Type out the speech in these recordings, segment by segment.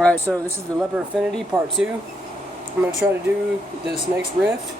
Alright, so this is the Leper Affinity Part 2. I'm going to try to do this next riff,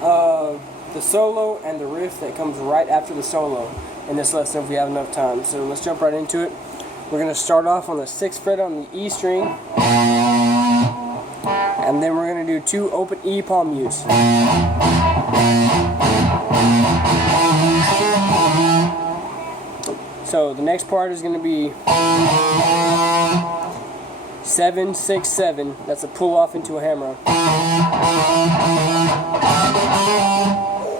the solo and the riff that comes right after the solo in this lesson if we have enough time. So let's jump right into it. We're going to start off on the 6th fret on the E string, and then we're going to do 2 open E palm mutes. So the next part is going to be 7, 6, 7. That's a pull off into a hammer.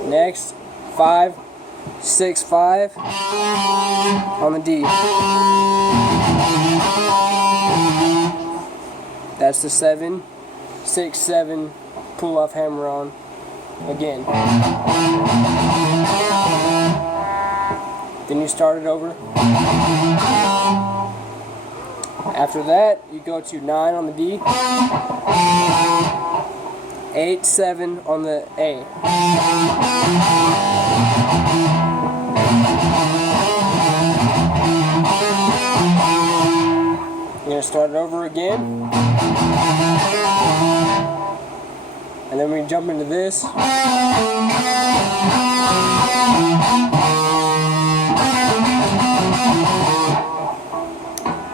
Next, 5, 6, 5 on the D. That's the 7, 6, 7 pull off hammer on again. Then you start it over. After that, you go to 9 on the D, 8, 7 on the A. You're going to start it over again. And then we jump into this.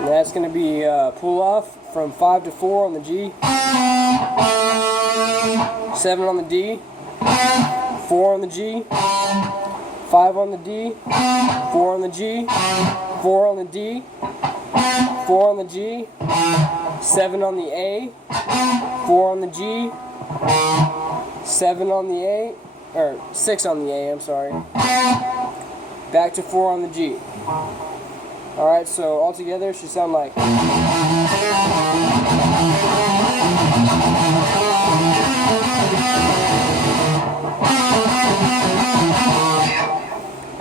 That's going to be pull off from 5 to 4 on the G, 7 on the D, 4 on the G, 5 on the D, 4 on the G, 4 on the D, 4 on the G, 7 on the A, 4 on the G, 7 on the A, or 6 on the A, I'm sorry, back to 4 on the G. Alright, so all together it should sound like.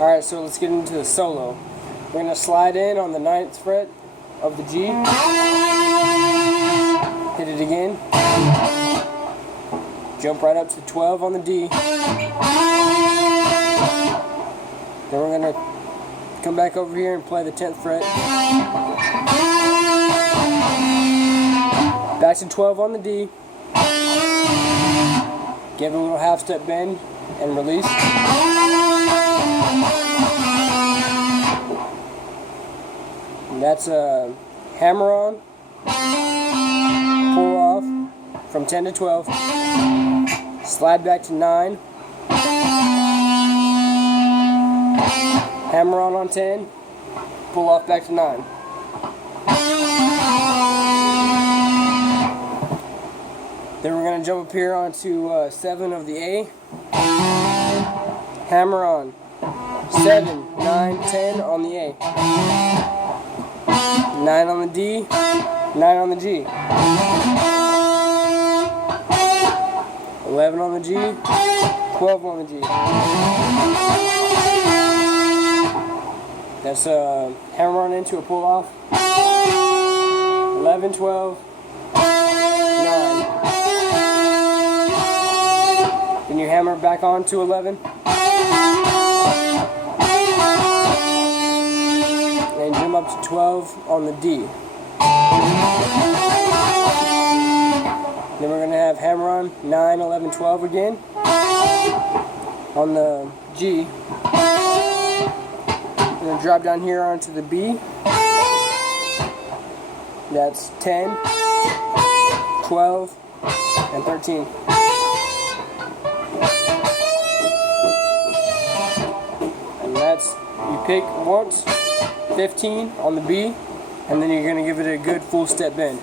Alright, so let's get into the solo. We're going to slide in on the 9th fret of the G. Hit it again. Jump right up to 12 on the D. Then we're going to come back over here and play the 10th fret. Back to 12 on the D. Give it a little half step bend and release. And that's a hammer on, pull off from 10 to 12, slide back to 9. Hammer on 10, pull off back to 9. Then we're going to jump up here onto 7 of the A. Hammer on 7, 9, 10 on the A. 9 on the D, 9 on the G. 11 on the G, 12 on the G. That's a hammer on into a pull off. 11, 12, 9. Then you hammer back on to 11. And jump up to 12 on the D. Then we're going to have hammer on 9, 11, 12 again. On the G. I'm going to drop down here onto the B. That's 10, 12, and 13. And that's, you pick once, 15 on the B, and then you're going to give it a good full step bend.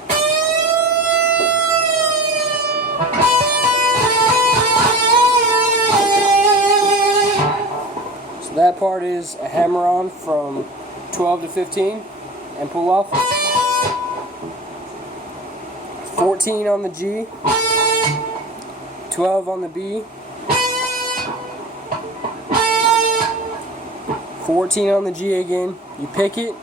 That part is a hammer on from 12 to 15 and pull off. 14 on the G, 12 on the B, 14 on the G again. You pick it,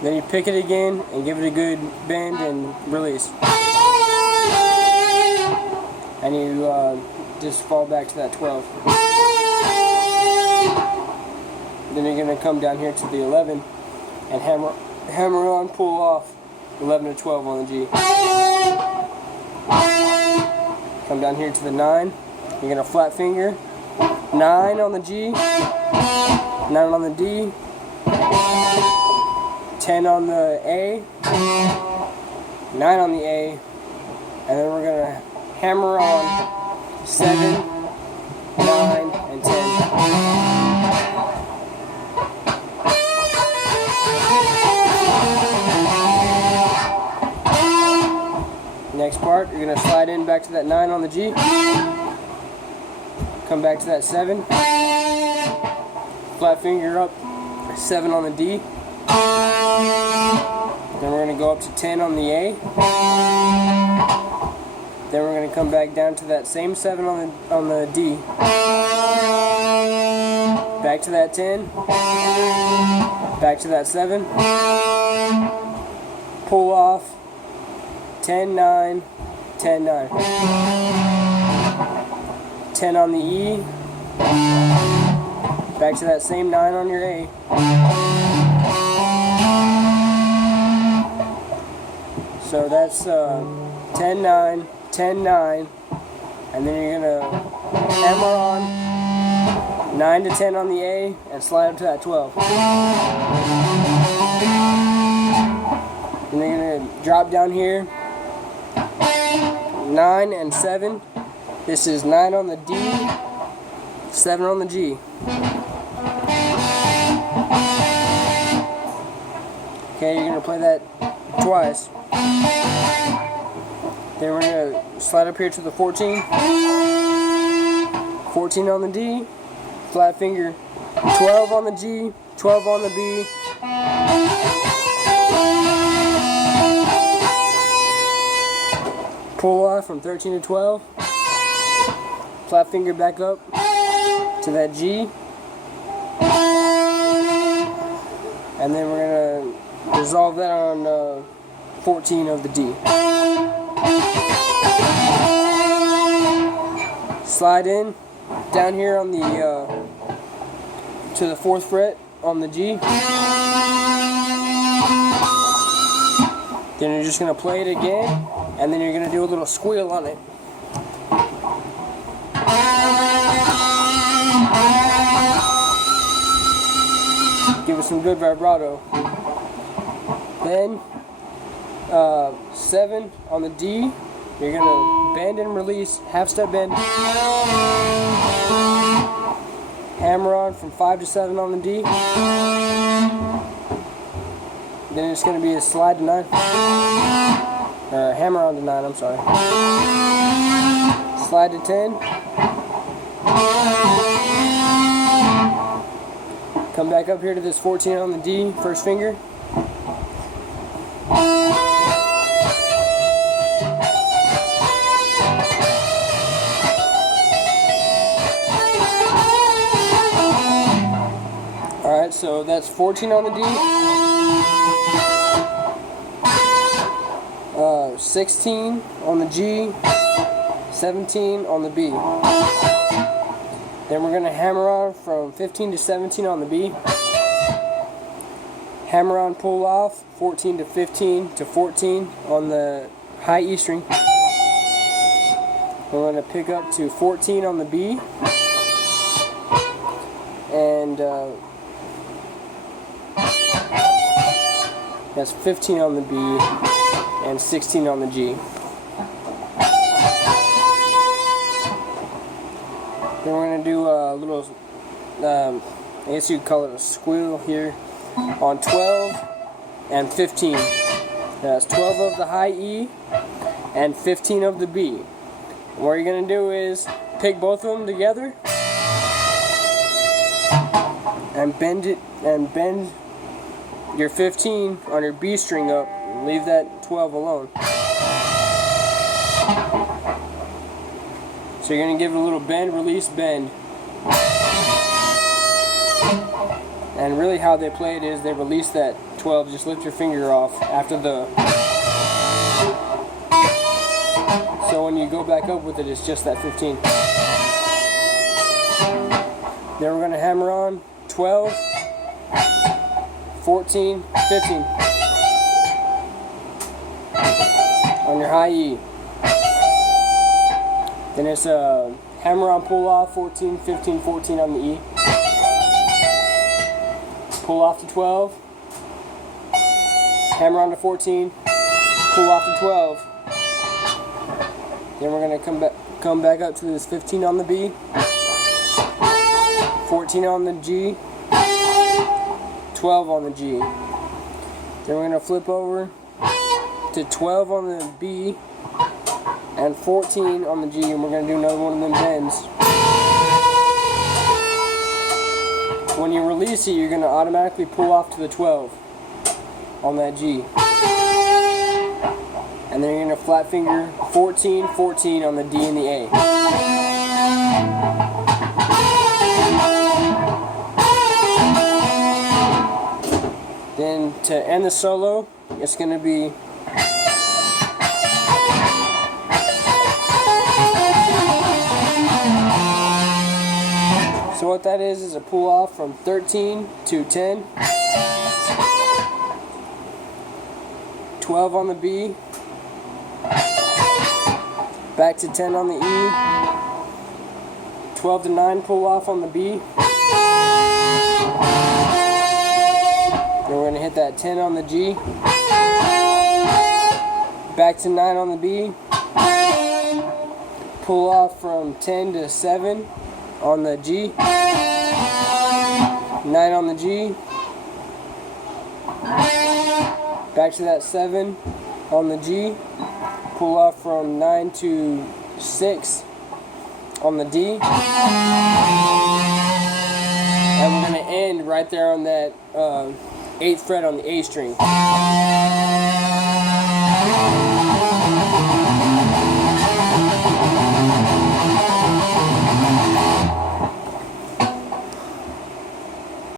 then you pick it again and give it a good bend and release. And you just fall back to that 12. Then you're going to come down here to the 11 and hammer hammer on, pull off 11 to 12 on the G. Come down here to the 9. You're going to flat finger 9 on the G, 9 on the D, 10 on the A, 9 on the A, and then we're going to hammer on 7, 9, and 10. Next part, you're going to slide in back to that 9 on the G, come back to that 7, flat finger up, 7 on the D, then we're going to go up to 10 on the A, then we're going to come back down to that same 7 on the D, back to that 10, back to that 7, pull off, 10, 9, 10, 9. 10 on the E, back to that same 9 on your A. So that's 10, 9, 10, 9, and then you're going to hammer on 9 to 10 on the A and slide up to that 12. And then you're going to drop down here, 9 and 7. This is 9 on the D, 7 on the G. Okay, you're going to play that twice. Then we're going to slide up here to the 14. 14 on the D, flat finger, 12 on the G, 12 on the B. Pull off from 13 to 12. Flat finger back up to that G. And then we're going to resolve that on 14 of the D. Slide in down here on the to the 4th fret on the G. Then you're just going to play it again, and then you're going to do a little squeal on it. Give it some good vibrato. Then 7 on the D, you're going to bend and release, half step bend. Hammer on from 5 to 7 on the D. Then it's going to be a slide to 9. Or hammer on to 9, I'm sorry. Slide to 10. Come back up here to this 14 on the D, first finger. Alright, so that's 14 on the D. 16 on the G, 17 on the B. Then we're going to hammer on from 15 to 17 on the B. Hammer on, pull off, 14 to 15 to 14 on the high E string. We're going to pick up to 14 on the B. And that's 15 on the B and 16 on the G. Then we're going to do a little, I guess you'd call it a squeal here, on 12 and 15. That's 12 of the high E and 15 of the B. What you're going to do is pick both of them together and bend it, and bend your 15 on your B string up, and leave that 12 alone. So you're going to give it a little bend, release, bend. And really how they play it is they release that 12, just lift your finger off after the... So when you go back up with it, it's just that 15. Then we're going to hammer on 12, 14, 15. on your high E. Then it's a hammer on pull off, 14, 15, 14 on the E. Pull off to 12. Hammer on to 14. Pull off to 12. Then we're going to come back up to this 15 on the B. 14 on the G. 12 on the G. Then we're going to flip over to 12 on the B and 14 on the G, and we're going to do another one of them bends. When you release it, you're going to automatically pull off to the 12 on that G. And then you're going to flat finger 14, 14 on the D and the A. Then to end the solo, it's going to be so what that is a pull off from 13 to 10, 12 on the B, back to 10 on the E, 12 to 9 pull off on the B. Then we're going to hit that 10 on the G, back to 9 on the B, pull off from 10 to 7 on the G, 9 on the G, back to that 7 on the G, pull off from 9 to 6 on the D, and we're going to end right there on that 8th fret on the A string.